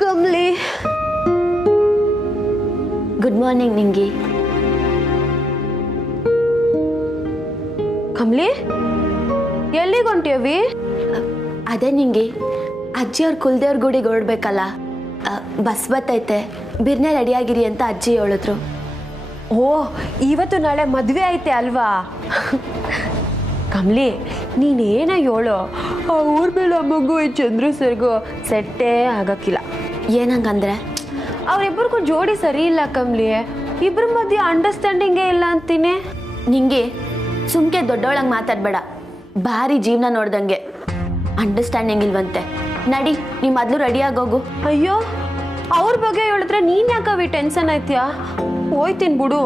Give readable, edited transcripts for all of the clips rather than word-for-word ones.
Kamali. Good morning ನಿಂಗಿ. Kamali, ಎಲ್ಲಿಗೆ ಹೊಂಟಿಯವಿ? ಅದೇ ನಿಂಗಿ, ಅಜ್ಜಿಯವ್ರ ಕುಲ್ದೇವ್ರ ಗುಡಿಗೆ ಹೊರಡ್ಬೇಕಲ್ಲ, ಬಸ್ ಬತ್ತೈತೆ, ಬಿರ್ನೆ ರೆಡಿಯಾಗಿರಿ ಅಂತ ಅಜ್ಜಿ ಹೇಳಿದ್ರು. ಓ, ಇವತ್ತು ನಾಳೆ ಮದುವೆ ಐತೆ ಅಲ್ವಾ? ಕಮ್ಲಿ, ನೀನೇನ ಹೇಳು, ಆ ಊರ್ ಬೇಡ ಮಗು ಈ ಚಂದ್ರು ಸರ್ಗು ಸೆಟ್ಟೇ ಆಗಕ್ಕಿಲ್ಲ. ಏನಂಗಂದ್ರೆ ಅವ್ರಿಬ್ಬರಿಗೂ ಜೋಡಿ ಸರಿ ಇಲ್ಲ ಕಮ್ಲಿ. ಇಬ್ಬರ ಮಧ್ಯೆ ಅಂಡರ್ಸ್ಟ್ಯಾಂಡಿಂಗೇ ಇಲ್ಲ ಅಂತೀನಿ. ನಿಂಗೆ ಸುಮ್ಕೆ ದೊಡ್ಡವಳಂಗೆ ಮಾತಾಡ್ಬೇಡ, ಭಾರಿ ಜೀವನ ನೋಡ್ದಂಗೆ. ಅಂಡರ್ಸ್ಟ್ಯಾಂಡಿಂಗ್ ಇಲ್ವಂತೆ. ನಡಿ, ನೀ ಮೊದಲು ರೆಡಿಯಾಗೋಗು. ಅಯ್ಯೋ, ಅವ್ರ ಬಗ್ಗೆ ಹೇಳಿದ್ರೆ ನೀನ್ ಯಾಕವಿ ಟೆನ್ಷನ್ ಆಯ್ತೀಯಾ? ಹೋಯ್ತೀನಿ ಬಿಡು.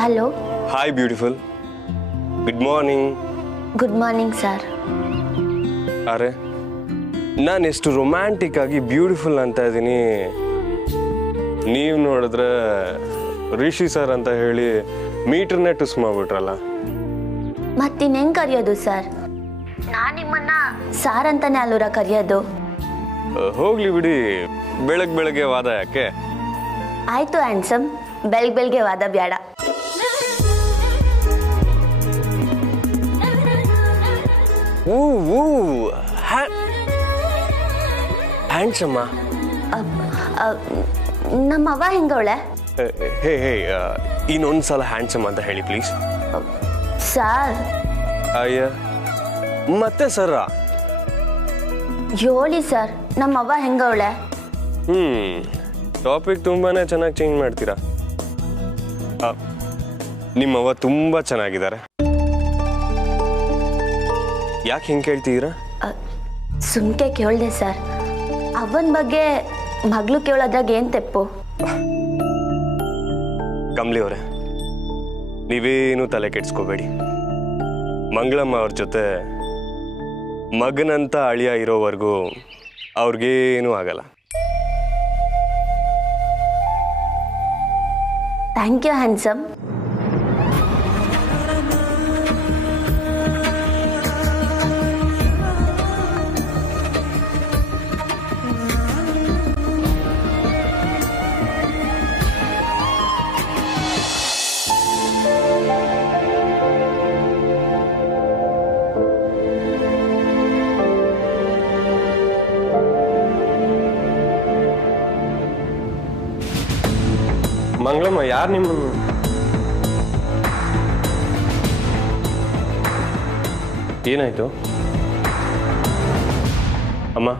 Hello. Hi beautiful. Good morning. Good morning sir. ಅರೆ, ನಾನು ಎಷ್ಟು ರೊಮ್ಯಾಂಟಿಕ್ ಆಗಿ ಬ್ಯೂಟಿಫುಲ್ ಅಂತ ಇದ್ದೀನಿ, ನೀವು ನೋಡಿದ್ರೆ ರಿಷಿ ಸರ್ ಅಂತ ಹೇಳಿ ಮೀಟರ್ನೇ ಟುಸ್ ಮಾಡ್ಬಿಟ್ರಲ್ಲ. ಮತ್ತಿನ್ ಹೆಂಗ್ ಕರೆಯೋದು ಸರ್? ನಾನು ನಿಮ್ಮನ್ನ ಸಾರ್ ಅಂತಾನೆ ಅಲ್ಲೂರ ಕರೆಯೋದು. ಹೋಗ್ಲಿ ಬಿಡಿ, ಬೆಳಗ್ಗೆ ವಾದ ಯಾಕೆ? ಆಯ್ತು ಹ್ಯಾಂಡ್ಸಮ್, ಬೆಳಗ್ಗೆ ವಾದ ಬೇಡ. ಹ್ಯಾಂಡ್ಸಮ್ಮ. ನಮ್ಮವ್ವ ಹೆಂಗವಳೆ? ಹೇ ಇನ್ನೊಂದ್ಸಲ ಹ್ಯಾಂಡ್ಸಮ್ ಅಂತ ಹೇಳಿ ಪ್ಲೀಸ್. ಸರ್. ಅಯ್ಯ, ಮತ್ತೆ ಸರ? ಹೇಳಿ ಸರ್, ನಮ್ಮವ್ವ ಹೆಂಗವಳೆ? ಟಾಪಿಕ್ ತುಂಬಾನೇ ಚೆನ್ನಾಗಿ ಚೇಂಜ್ ಮಾಡ್ತೀರಾ. ನಿಮ್ಮವ್ವ ತುಂಬಾ ಚೆನ್ನಾಗಿದ್ದಾರೆ. ಯಾಕೆ ಹಿಂಗೆ ಕೇಳ್ತಿದ್ದೀರಾ? ಸುಮ್ಕೆ ಕೇಳ್ದೆ ಸರ್. ಅವನ ಬಗ್ಗೆ ಮಗಳು ಕೇಳೋದ್ರಾಗ ಏನ್ ತೆಪ್ಪು? ಕಮ್ಲಿ ಅವರೇ, ನೀವೇನು ತಲೆ ಕೆಡ್ಸ್ಕೋಬೇಡಿ. ಮಂಗಳಮ್ಮ ಅವ್ರ ಜೊತೆ ಮಗನಂತ ಅಳಿಯ ಇರೋವರೆಗೂ ಅವ್ರಿಗೇನೂ ಆಗಲ್ಲ. Thank you handsome. ಮಂಗಳಮ್ಮ, ಯಾರು ನಿಮ್ಮ? ಏನಾಯ್ತು ಅಮ್ಮ?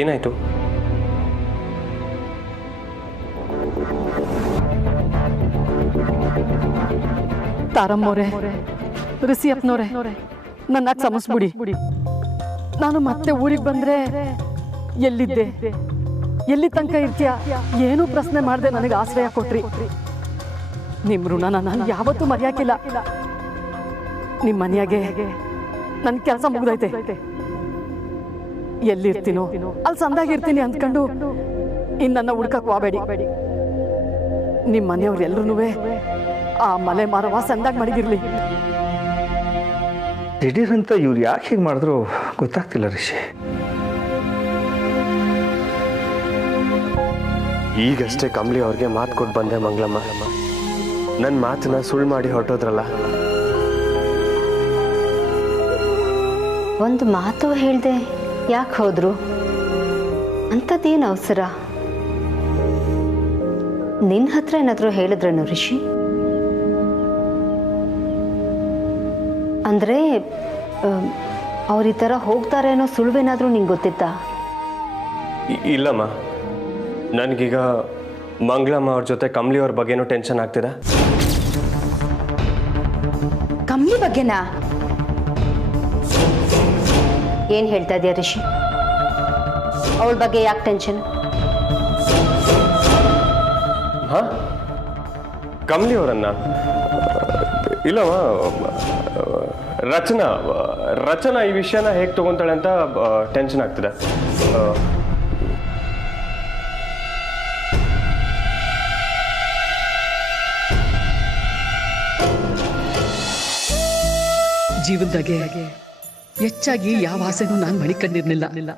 ಏನಾಯ್ತು? ತಾರಮ್ಮೋರೆ, ರಿಸಿಯಪ್ಪನವ್ರೆ, ನನ್ನ ಕ್ಷಮಿಸ್ಬಿಡಿ. ನಾನು ಮತ್ತೆ ಊರಿಗೆ ಬಂದ್ರೆ ಎಲ್ಲಿದ್ದೆ, ಎಲ್ಲಿ ತನಕ ಇರ್ತೀಯ, ಏನೂ ಪ್ರಶ್ನೆ ಮಾಡದೆ ನನಗೆ ಆಶ್ರಯ ಕೊಟ್ರಿ. ನಿಮ್ಮ ಋಣನ ನಾನು ಯಾವತ್ತೂ ಮರೆಯಾಕಿಲ್ಲ. ನಿಮ್ಮ ಮನೆಯಾಗೆ ನನ್ನ ಕೆಲಸ ಮುಗ್ದೈತೆ. ಎಲ್ಲಿರ್ತೀನೋ ಅಲ್ಲಿ ಸಂದಾಗಿರ್ತೀನಿ ಅಂದ್ಕೊಂಡು ಇನ್ನು ನನ್ನ ಹುಡ್ಕಕ್ಕೆ ಹೋಗಬೇಡಿ. ನಿಮ್ಮ ಮನೆಯವ್ರು ಎಲ್ರೂ ಆ ಮಲೆ ಮಾರವ ಸಂದಾಗಿ ಮಡಗಿರ್ಲಿ. ದಿಢೀರ್ ಅಂತ ಇವ್ರು ಯಾಕೆ ಹೀಗೆ ಮಾಡಿದ್ರು ಗೊತ್ತಾಗ್ತಿಲ್ಲ ರಿಷಿ. ಈಗಷ್ಟೇ ಕಮ್ಲಿ ಅವ್ರಿಗೆ ಮಾತು ಕೊಟ್ಟು ಬಂದೆ ಮಂಗಳಮ್ಮ. ನನ್ನ ಮಾತನ್ನ ಸುಳ್ಳು ಮಾಡಿ ಹೊರಟೋದ್ರಲ್ಲ. ಒಂದು ಮಾತು ಹೇಳ್ದೆ ಯಾಕೆ ಹೋದ್ರು? ಅಂಥದ್ದೇನು ಅವಸರ? ನಿನ್ನ ಹತ್ರ ಏನಾದರೂ ಹೇಳಿದ್ರೇನು ರಿಷಿ? ಅಂದರೆ ಅವ್ರು ಈ ಥರ ಹೋಗ್ತಾರೆ ಅನ್ನೋ ಸುಳ್ವೇನಾದರೂ ನಿಂಗೆ ಗೊತ್ತಿತ್ತಾ? ಇಲ್ಲಮ್ಮ, ನನಗೀಗ ಮಂಗಳಮ್ಮ ಅವ್ರ ಜೊತೆ ಕಮ್ಲಿ ಅವ್ರ ಬಗ್ಗೆನೂ ಟೆನ್ಷನ್ ಆಗ್ತಿದೆ. ಕಮ್ಲಿ ಬಗ್ಗೆನಾ? ಏನು ಹೇಳ್ತಾ ಇದೆಯಾ ರಿಷಿ? ಅವಳ ಬಗ್ಗೆ ಯಾಕೆ ಟೆನ್ಷನ್? ಹಾಂ, ಕಮ್ಲಿ ಅವರನ್ನ? ಇಲ್ಲಮ್ಮ, ರಚನಾ ಈ ವಿಷಯನ ಹೇಗೆ ತಗೊಂತಾಳೆ ಅಂತ ಟೆನ್ಷನ್ ಆಗ್ತಿದೆ. ಜೀವನದಾಗೆ ಹೆಚ್ಚಾಗಿ ಯಾವ ಆಸೆನೂ ನಾನು ಮಡಿಕೊಂಡಿರ್ಲಿಲ್ಲ.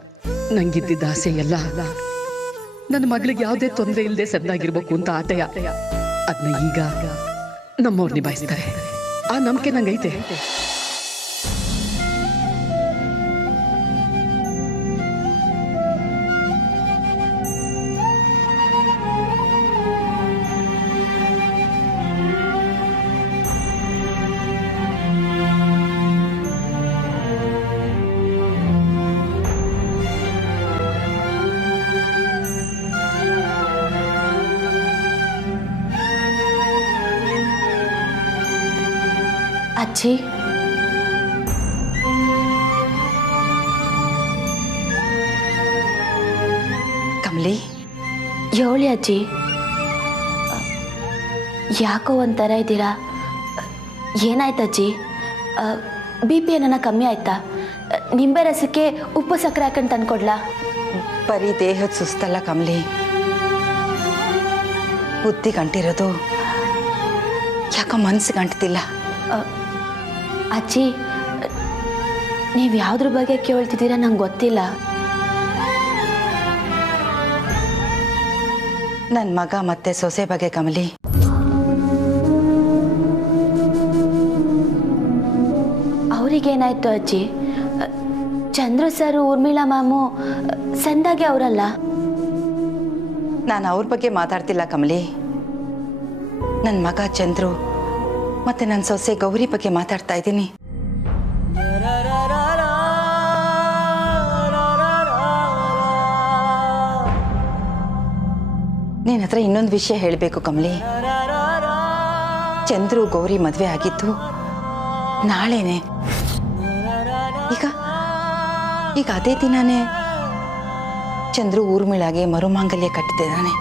ನಂಗಿದ್ದಿದ್ದ ಆಸೆ ಎಲ್ಲ ನನ್ನ ಮಗಳಿಗೆ ಯಾವುದೇ ತೊಂದರೆ ಇಲ್ಲದೆ ಸದ್ದಾಗಿರ್ಬೇಕು ಅಂತ ಆಟಯ. ಅದನ್ನ ಈಗ ನಮ್ಮವ್ರು ನಿಭಾಯಿಸ್ತಾರೆ. ಆ ನಂಬಿಕೆ ನಂಗೈತೆ. ಅಜ್ಜಿ, ಕಮಲಿ, ಹೇಳಿ ಅಜ್ಜಿ. ಯಾಕೋ ಒಂಥರ ಇದ್ದೀರಾ? ಏನಾಯ್ತು ಅಜ್ಜಿ? BP ಏನಾನ ಕಮ್ಮಿ ಆಯ್ತಾ? ನಿಂಬೆ ರಸಕ್ಕೆ ಉಪ್ಪು ಸಕ್ಕರೆ ಹಾಕೊಂಡು ತಂದ್ಕೊಡ್ಲಾ? ಬರೀ ದೇಹದ ಸುಸ್ತಲ್ಲ ಕಮಲಿ, ಬುದ್ಧಿ ಗಂಟಿರೋದು ಯಾಕೋ ಮನಸ್ಸಿಗೆ ಅಂಟ್ತಿಲ್ಲ. ಅಜ್ಜಿ, ನೀವು ಯಾವುದ್ರ ಬಗ್ಗೆ ಕೇಳ್ತಿದ್ದೀರಾ ನಂಗೆ ಗೊತ್ತಿಲ್ಲ. ನನ್ನ ಮಗ ಮತ್ತೆ ಸೊಸೆ ಬಗ್ಗೆ ಕಮಲಿ. ಅವ್ರಿಗೇನಾಯ್ತು ಅಜ್ಜಿ? ಚಂದ್ರು ಸರ್, ಊರ್ಮಿಳಾ ಮ್ಯಾಮು ಸಂದಾಗೆ ಅವರಲ್ಲ. ನಾನು ಅವ್ರ ಬಗ್ಗೆ ಮಾತಾಡ್ತಿಲ್ಲ ಕಮಲಿ. ನನ್ನ ಮಗ ಚಂದ್ರು ಮತ್ತೆ ನನ್ನ ಸೊಸೆ ಗೌರಿ ಬಗ್ಗೆ ಮಾತಾಡ್ತಾ ಇದ್ದೀನಿ. ನಿನ್ನ ಹತ್ರ ಇನ್ನೊಂದು ವಿಷಯ ಹೇಳಬೇಕು ಕಮಲಿ. ಚಂದ್ರು ಗೌರಿ ಮದುವೆ ಆಗಿತ್ತು ನಾಳೆನೆ. ಈಗ ಅದೇ ದಿನಾನೇ ಚಂದ್ರು ಊರ್ಮಿಳಾಗೆ ಮರುಮಾಂಗಲ್ಯ ಕಟ್ಟಿದ್ದಾನೆ.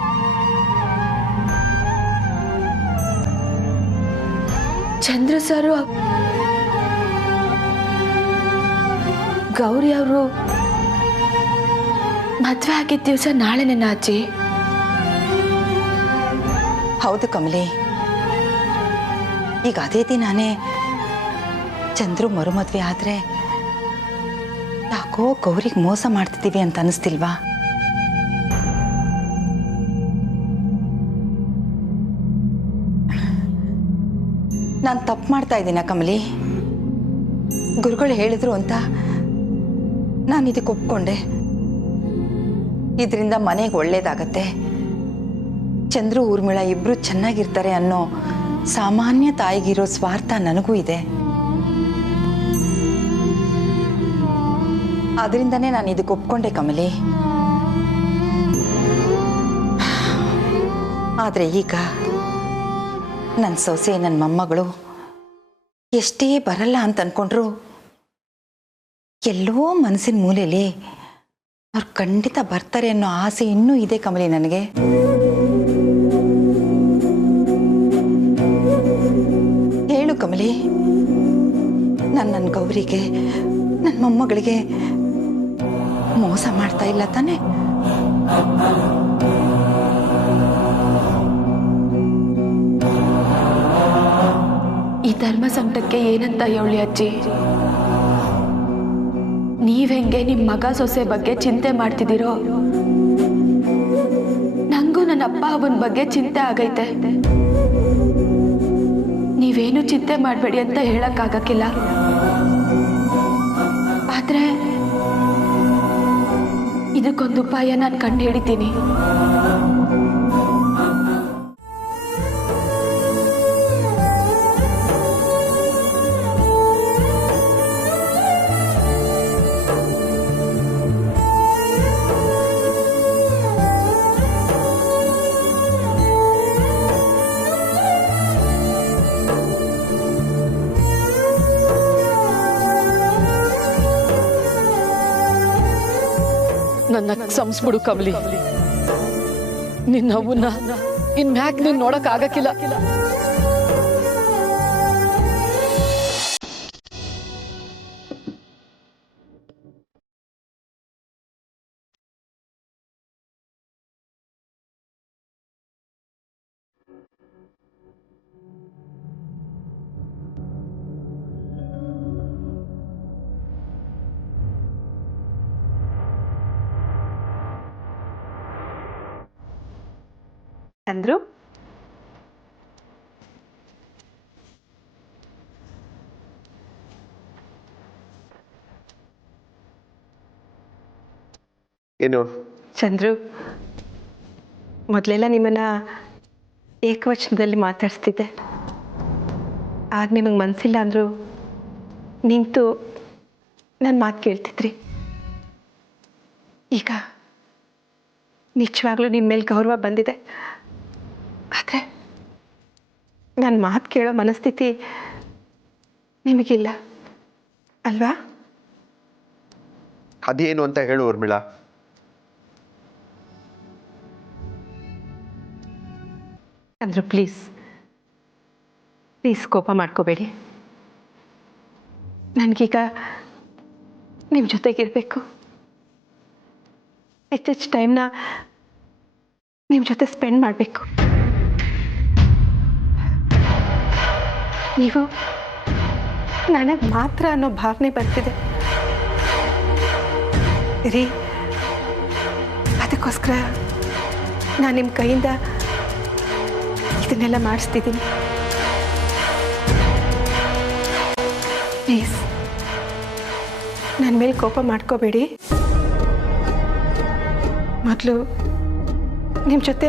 ಚಂದ್ರು ಸರ್ ಗೌರಿ ಅವರು ಮದುವೆ ಆಗಿದ್ದ ದಿವಸ ನಾಳೆನೇ ಅಜ್ಜಿ? ಹೌದು ಕಮಲಿ, ಈಗ ಅದೇ ದಿನಾನೇ ಚಂದ್ರು ಮರುಮದ್ವೆ ಆದ್ರೆ ಯಾಕೋ ಗೌರಿಗೆ ಮೋಸ ಮಾಡ್ತಿದ್ದೀವಿ ಅಂತ ಅನಿಸ್ತಿಲ್ವಾ? ನಾನು ತಪ್ಪು ಮಾಡ್ತಾ ಇದ್ದೀನ ಕಮಲಿ? ಗುರುಗಳು ಹೇಳಿದ್ರು ಅಂತ ನಾನು ಇದಕ್ಕೆ ಒಪ್ಕೊಂಡೆ. ಇದರಿಂದ ಮನೆಗೆ ಒಳ್ಳೇದಾಗತ್ತೆ, ಚಂದ್ರು ಊರ್ಮಿಳಾ ಇಬ್ರು ಚೆನ್ನಾಗಿರ್ತಾರೆ ಅನ್ನೋ ಸಾಮಾನ್ಯ ತಾಯಿಗಿರೋ ಸ್ವಾರ್ಥ ನನಗೂ ಇದೆ. ಅದರಿಂದನೇ ನಾನು ಇದಕ್ಕೆ ಒಪ್ಕೊಂಡೆ ಕಮಲಿ. ಆದರೆ ಈಗ ನನ್ನ ಸೊಸೆ, ನನ್ನ ಮೊಮ್ಮಗಳು ಎಷ್ಟೇ ಬರಲ್ಲ ಅಂತ ಅನ್ಕೊಂಡ್ರು ಎಲ್ಲೋ ಮನಸ್ಸಿನ ಮೂಲೆಯಲ್ಲಿ ಅವ್ರು ಖಂಡಿತ ಬರ್ತಾರೆ ಅನ್ನೋ ಆಸೆ ಇನ್ನೂ ಇದೆ ಕಮಲಿ ನನಗೆ. ಹೇಳು ಕಮಲಿ, ನನ್ನ ಗೌರಿಗೆ, ನನ್ನ ಮೊಮ್ಮಗಳಿಗೆ ಮೋಸ ಮಾಡ್ತಾ ಇಲ್ಲ ತಾನೆ? ಈ ಧರ್ಮ ಸಂಕಟಕ್ಕೆ ಏನಂತ ಹೇಳಿ ಅಜ್ಜಿ? ನೀವ್ ಹೆಂಗೆ ನಿಮ್ಮ ಮಗ ಸೊಸೆ ಬಗ್ಗೆ ಚಿಂತೆ ಮಾಡ್ತಿದ್ದೀರೋ, ನಂಗೂ ನನ್ನ ಅಪ್ಪ ಅವನ ಬಗ್ಗೆ ಚಿಂತೆ ಆಗೈತೆ. ನೀವೇನು ಚಿಂತೆ ಮಾಡಬೇಡಿ ಅಂತ ಹೇಳಕ್ಕಾಗಕ್ಕಿಲ್ಲ. ಆದ್ರೆ ಇದಕ್ಕೊಂದು ಉಪಾಯ ನಾನು ಕಂಡು ಹಿಡಿತೀನಿ. ನನ್ನ ಸಂಸ್ಬಿಡು ಕಮಲಿ. ನಿನ್ನ ಅವನ್ನ ಇನ್ಮ್ಯಾಕ್ ನೀನ್ ನೋಡಕ್ ಆಗಕ್ಕಿಲ್ಲ. ಚಂದ್ರು, ಏನು? ಚಂದ್ರು, ಮೊದಲೆಲ್ಲ ನಿಮ್ಮನ್ನು ಏಕವಚನದಲ್ಲಿ ಮಾತಾಡಿಸ್ತಿದ್ದೆ. ಆಗ ನಿಮಗೆ ಮನಸ್ಸಿಲ್ಲ ಅಂದರೂ ನಿಂತು ನನ್ನ ಮಾತು ಕೇಳ್ತಿದ್ರಿ. ಈಗ ನಿಜವಾಗ್ಲೂ ನಿಮ್ಮ ಮೇಲೆ ಗೌರವ ಬಂದಿದೆ. ಆದರೆ ನನ್ನ ಮಾತು ಕೇಳೋ ಮನಸ್ಥಿತಿ ನಿಮಗಿಲ್ಲ ಅಲ್ವಾ? ಅದೇನು ಅಂತ ಹೇಳು ಊರ್ಮಿಳಾ. ಅಂದ್ರು ಪ್ಲೀಸ್ ಕೋಪ ಮಾಡ್ಕೋಬೇಡಿ. ನನಗೀಗ ನಿಮ್ಮ ಜೊತೆಗಿರಬೇಕು. ಹೆಚ್ಚೆಚ್ಚು ಟೈಮ್ನ ನಿಮ್ಮ ಜೊತೆ ಸ್ಪೆಂಡ್ ಮಾಡಬೇಕು. ನೀವು ನನಗೆ ಮಾತ್ರ ಅನ್ನೋ ಭಾವನೆ ಬರ್ತಿದೆ ರೀ. ಅದಕ್ಕೋಸ್ಕರ ನಾನು ನಿಮ್ಮ ಕೈಯಿಂದ ಇದನ್ನೆಲ್ಲ ಮಾಡಿಸ್ತಿದ್ದೀನಿ. ಪ್ಲೀಸ್ ನನ್ನ ಮೇಲೆ ಕೋಪ ಮಾಡ್ಕೋಬೇಡಿ. ಮೊದಲು ನಿಮ್ಮ ಜೊತೆ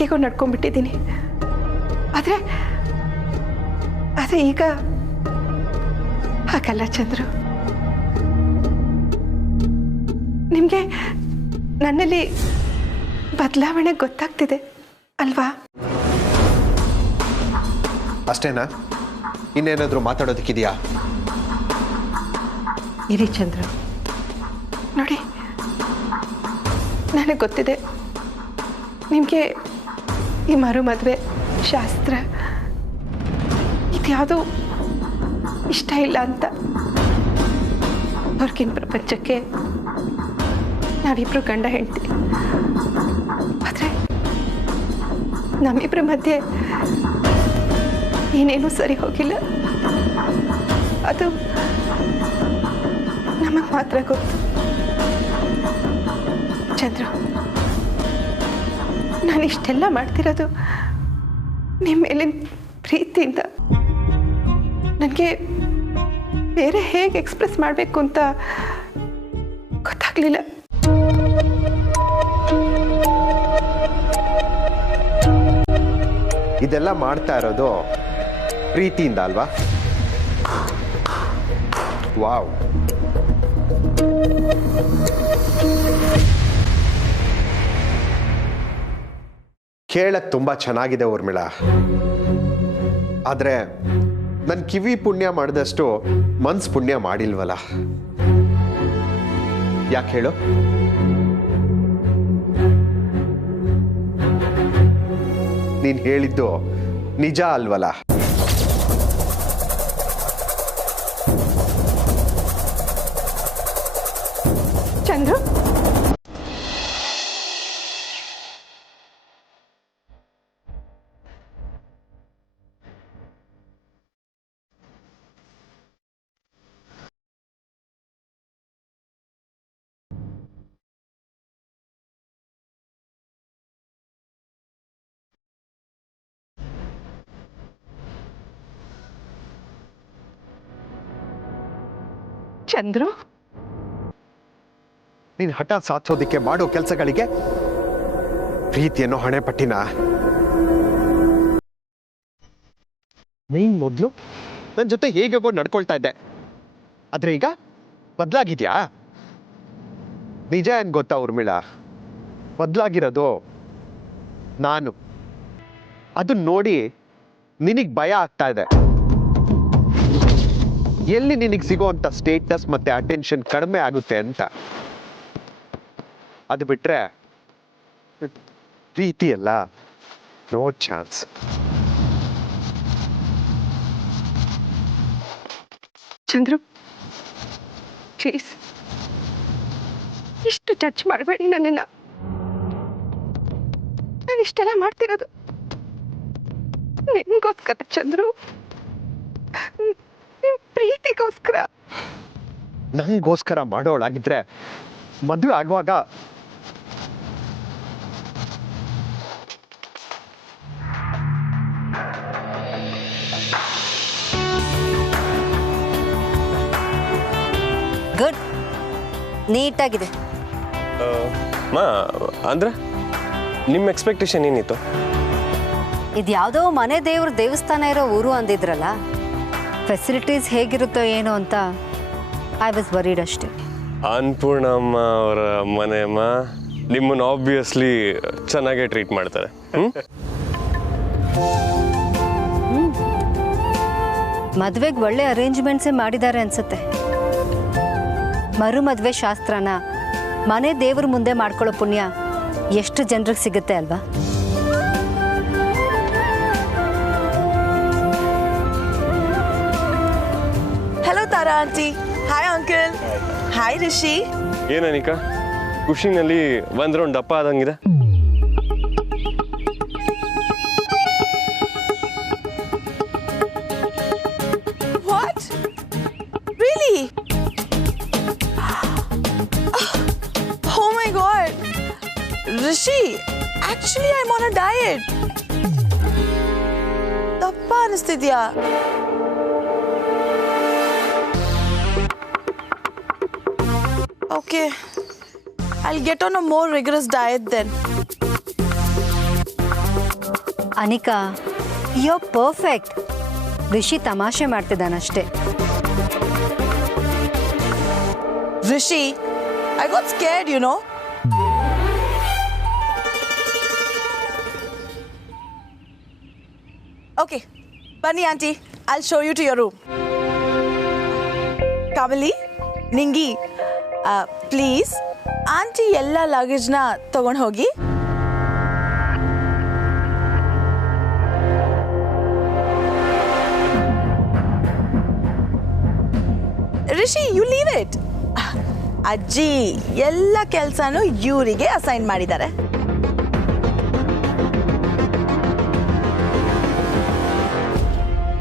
ಹೇಗೋ ನಡ್ಕೊಂಡ್ಬಿಟ್ಟಿದ್ದೀನಿ. ಆದರೆ ಈಗ ಹಾಗಲ್ಲ ಚಂದ್ರು. ನಿಮಗೆ ನನ್ನಲ್ಲಿ ಬದಲಾವಣೆ ಗೊತ್ತಾಗ್ತಿದೆ ಅಲ್ವಾ? ಅಷ್ಟೇನಾ? ಇನ್ನೇನಾದರೂ ಮಾತಾಡೋದಕ್ಕಿದೆಯಾ? ಇರಿ ಚಂದ್ರು, ನೋಡಿ, ನನಗೆ ಗೊತ್ತಿದೆ ನಿಮಗೆ ಈ ಮದುವೆ ಶಾಸ್ತ್ರ ಇದ್ಯಾವುದೂ ಇಷ್ಟ ಇಲ್ಲ ಅಂತ. ಹೊರಗಿನ ಪ್ರಪಂಚಕ್ಕೆ ನಾವಿಬ್ರು ಗಂಡ ಹೆಂಡ್ತಿ. ಆದರೆ ನಮ್ಮಿಬ್ಬರ ಮಧ್ಯೆ ಏನೇನೂ ಸರಿ ಹೋಗಿಲ್ಲ. ಅದು ನಮಗೆ ಮಾತ್ರ ಗೊತ್ತು. ಚಂದ್ರು, ನಾನು ಇಷ್ಟೆಲ್ಲ ಮಾಡ್ತಿರೋದು ನಿಮ್ಮ ಮೇಲಿನ ಪ್ರೀತಿಯಿಂದ. ನನಗೆ ಬೇರೆ ಹೇಗೆ ಎಕ್ಸ್ಪ್ರೆಸ್ ಮಾಡಬೇಕು ಅಂತ ಗೊತ್ತಾಗ್ಲಿಲ್ಲ. ಇದೆಲ್ಲ ಮಾಡ್ತಾ ಇರೋದು ಪ್ರೀತಿಯಿಂದ ಅಲ್ವಾ? ವಾವ್, ಕೇಳಕ್ ತುಂಬಾ ಚೆನ್ನಾಗಿದೆ ಊರ್ಮಿಳಾ. ಆದ್ರೆ ನನ್ನ ಕಿವಿ ಪುಣ್ಯ ಮಾಡಿದಷ್ಟು ಮನ್ಸ್ ಪುಣ್ಯ ಮಾಡಿಲ್ವಲ್ಲ. ಯಾಕೆ ಹೇಳು? ನೀನ್ ಹೇಳಿದ್ದು ನಿಜ ಅಲ್ವಲ್ಲ? ಚಂದ್ರು, ಚಂದ್ರು, ನೀನ್ ಹಠ ಸಾಧಿಸೋದಿಕ್ಕೆ ಮಾಡೋ ಕೆಲಸಗಳಿಗೆ ಪ್ರೀತಿಯನ್ನು ಹಣೆ ಪಟ್ಟಿನ. ನೀನ್ ಮೊದ್ಲು ನನ್ನ ಜೊತೆ ಹೇಗೋ ನಡ್ಕೊಳ್ತಾ ಇದ್ದೆ, ಆದ್ರೆ ಈಗ ಬದಲಾಗಿದ್ಯಾ? ನಿಜ ಏನ್ ಗೊತ್ತಾ ಊರ್ಮಿಳಾ? ಬದಲಾಗಿರೋದು ನಾನು. ಅದನ್ನ ನೋಡಿ ನಿನಗ್ ಭಯ ಆಗ್ತಾ ಇದೆ. ಎಲ್ಲಿ ನಿನಗೆ ಸಿಗೋಂಥ ಸ್ಟೇಟಸ್ ಮತ್ತೆ ಅಟೆನ್ಷನ್ ಕಡಿಮೆ ಆಗುತ್ತೆ ಅಂತ. ಅದು ಬಿಟ್ರೆ ಪ್ರೀತಿ ಅಲ್ಲ, ನೋ ಚಾನ್ಸ್. ಚಂದ್ರು, ಪ್ಲೀಸ್ ಇಷ್ಟು ಟಚ್ ಮಾಡಬೇಡಿ ನನ್ನನ್ನು. ನಾನು ಇಷ್ಟೆಲ್ಲ ಮಾಡ್ತಿರೋದು ನಿನ್ಗೋಸ್ಕರ ಚಂದ್ರು, ನಿಮ್ ಪ್ರೀತಿಗೋಸ್ಕರ. ನಂಗೋಸ್ಕರ ಮಾಡೋಳಾಗಿದ್ರೆ ಮದುವೆ ಆಗುವಾಗ ನೀಟಾಗಿದೆ. ಮಾ ಅಂದ್ರೆ ನಿಮ್ಮ ಎಕ್ಸ್ಪೆಕ್ಟೇಷನ್ ಏನಿತ್ತು? ಇದು ಯಾವುದೋ ಮನೆ ದೇವ್ರ ದೇವಸ್ಥಾನ ಇರೋ ಊರು ಅಂದಿದ್ರಲ್ಲ, ಫೆಸಿಲಿಟೀಸ್ ಹೇಗಿರುತ್ತೋ ಏನೋ ಅಂತ ಐ ವಾಸ್ ವರೀಡ್ ಅಷ್ಟೇ. ಅನ್ನಪೂರ್ಣಮ್ಮ ಅವರ ಮನೆಯಮ್ಮ ನಿಮ್ಮನ್ನು ಆಬ್ವಿಯಸ್ಲಿ ಚೆನ್ನಾಗೇ ಟ್ರೀಟ್ ಮಾಡ್ತಾರೆ. ಮದುವೆಗೆ ಒಳ್ಳೆ ಅರೇಂಜ್ಮೆಂಟ್ಸೇ ಮಾಡಿದ್ದಾರೆ ಅನ್ಸುತ್ತೆ. ಮರು ಮದುವೆ ಶಾಸ್ತ್ರನ ಮನೆ ದೇವ್ರ ಮುಂದೆ ಮಾಡ್ಕೊಳ್ಳೋ ಪುಣ್ಯ ಎಷ್ಟು ಜನರಿಗೆ ಸಿಗುತ್ತೆ ಅಲ್ವಾ? Hello Tara aunty. Hi uncle. Hi Rishi. ಏನನಿಕಾ ಖುಷಿನಲ್ಲಿ ಒಂದ್ ರೌಂಡ್ ದಪ್ಪ ಆದಂಗಿದೆ. What really? Oh my god Rishi, actually I am on a diet. ದಪ್ಪ ಅನಿಸ್ತಿದ್ಯಾ? Okay, I'll get on a more rigorous diet then. Anika, you are perfect. Rishi ತಮಾಷೆ ಮಾಡ್ತಿದ್ದಾನಷ್ಟೇ. Rishi, I got scared, you know. Okay, Bunny auntie, I'll show you to your room. Kamali, Ningi, please, auntie ella luggage na ತಗೊಂಡು ಹೋಗಿ. Rishi, you leave it. ಅಜ್ಜಿ ಎಲ್ಲ ಕೆಲಸನೂ ಇವರಿಗೆ assign ಮಾಡಿದ್ದಾರೆ.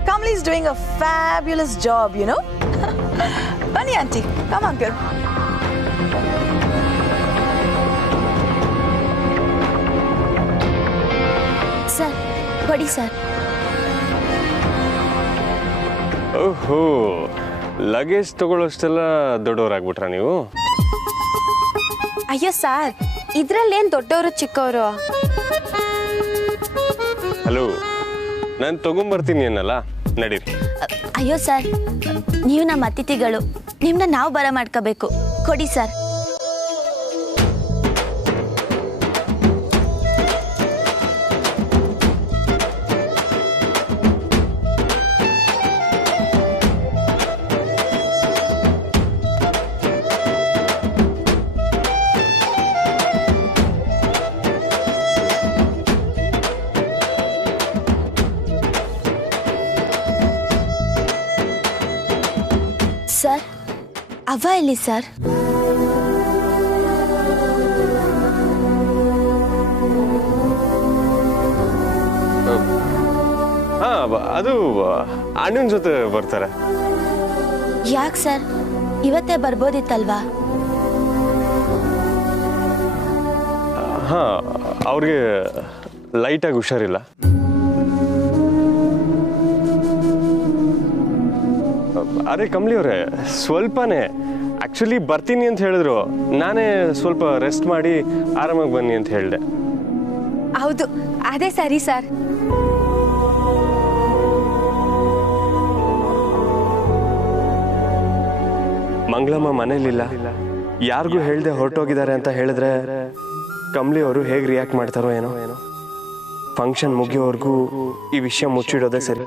Kamali is doing a fabulous job, you know. Bunny auntie, come uncle. Sir ಕೊಡಿ sir. ಓಹೋ, luggage ತಗೊಳ್ಳೋಷ್ಟೆಲ್ಲ ದೊಡ್ಡವರಾಗ್ಬಿಟ್ರ ನೀವು? ಅಯ್ಯೋ ಸರ್, ಇದ್ರಲ್ಲೇನು ದೊಡ್ಡವರು ಚಿಕ್ಕವರು? ಹಲೋ, ನಾನು ತಗೊಂಬರ್ತೀನಿ ಅನ್ನಲ್ಲ, ನಡೀರಿ. ಅಯ್ಯೋ ಸರ್, ನೀವು ನಮ್ಮ ಅತಿಥಿಗಳು, ನಿಮ್ಮನ್ನ ನಾವು ಬರ ಮಾಡ್ಕೋಬೇಕು. ಕೊಡಿ ಸರ್. ಸರ್, ಅವ್ವ ಎಲ್ಲಿ ಸರ್? ಹಾ, ಅದು ಅಣ್ಣನ ಜೊತೆ ಬರ್ತಾರೆ. ಯಾಕೆ ಸರ್, ಇವತ್ತೇ ಬರ್ಬೋದಿತ್ತಲ್ವಾ? ಹಾ, ಅವ್ರಿಗೆ ಲೈಟಾಗಿ ಹುಷಾರಿಲ್ಲ. ಅರೆ ಕಮಲಿ ಅವರೇ, ಸ್ವಲ್ಪನೇ ಆ್ಯಕ್ಚುಲಿ ಬರ್ತೀನಿ ಅಂತ ಹೇಳಿದ್ರು, ನಾನೇ ಸ್ವಲ್ಪ ರೆಸ್ಟ್ ಮಾಡಿ ಆರಾಮಾಗಿ ಬನ್ನಿ ಅಂತ ಹೇಳಿದೆ. ಹೌದು, ಅದೇ ಸರಿ ಸರ್. ಮಂಗಳಮ್ಮ ಮನೇಲಿಲ್ಲ, ಯಾರಿಗೂ ಹೇಳ್ದೆ ಹೊರಟೋಗಿದ್ದಾರೆ ಅಂತ ಹೇಳಿದ್ರೆ ಕಮಲಿ ಅವರು ಹೇಗೆ ರಿಯಾಕ್ಟ್ ಮಾಡ್ತಾರೋ ಏನೋ. ಫಂಕ್ಷನ್ ಮುಗಿಯೋವರೆಗೂ ಈ ವಿಷಯ ಮುಚ್ಚಿಡೋದೇ ಸರಿ.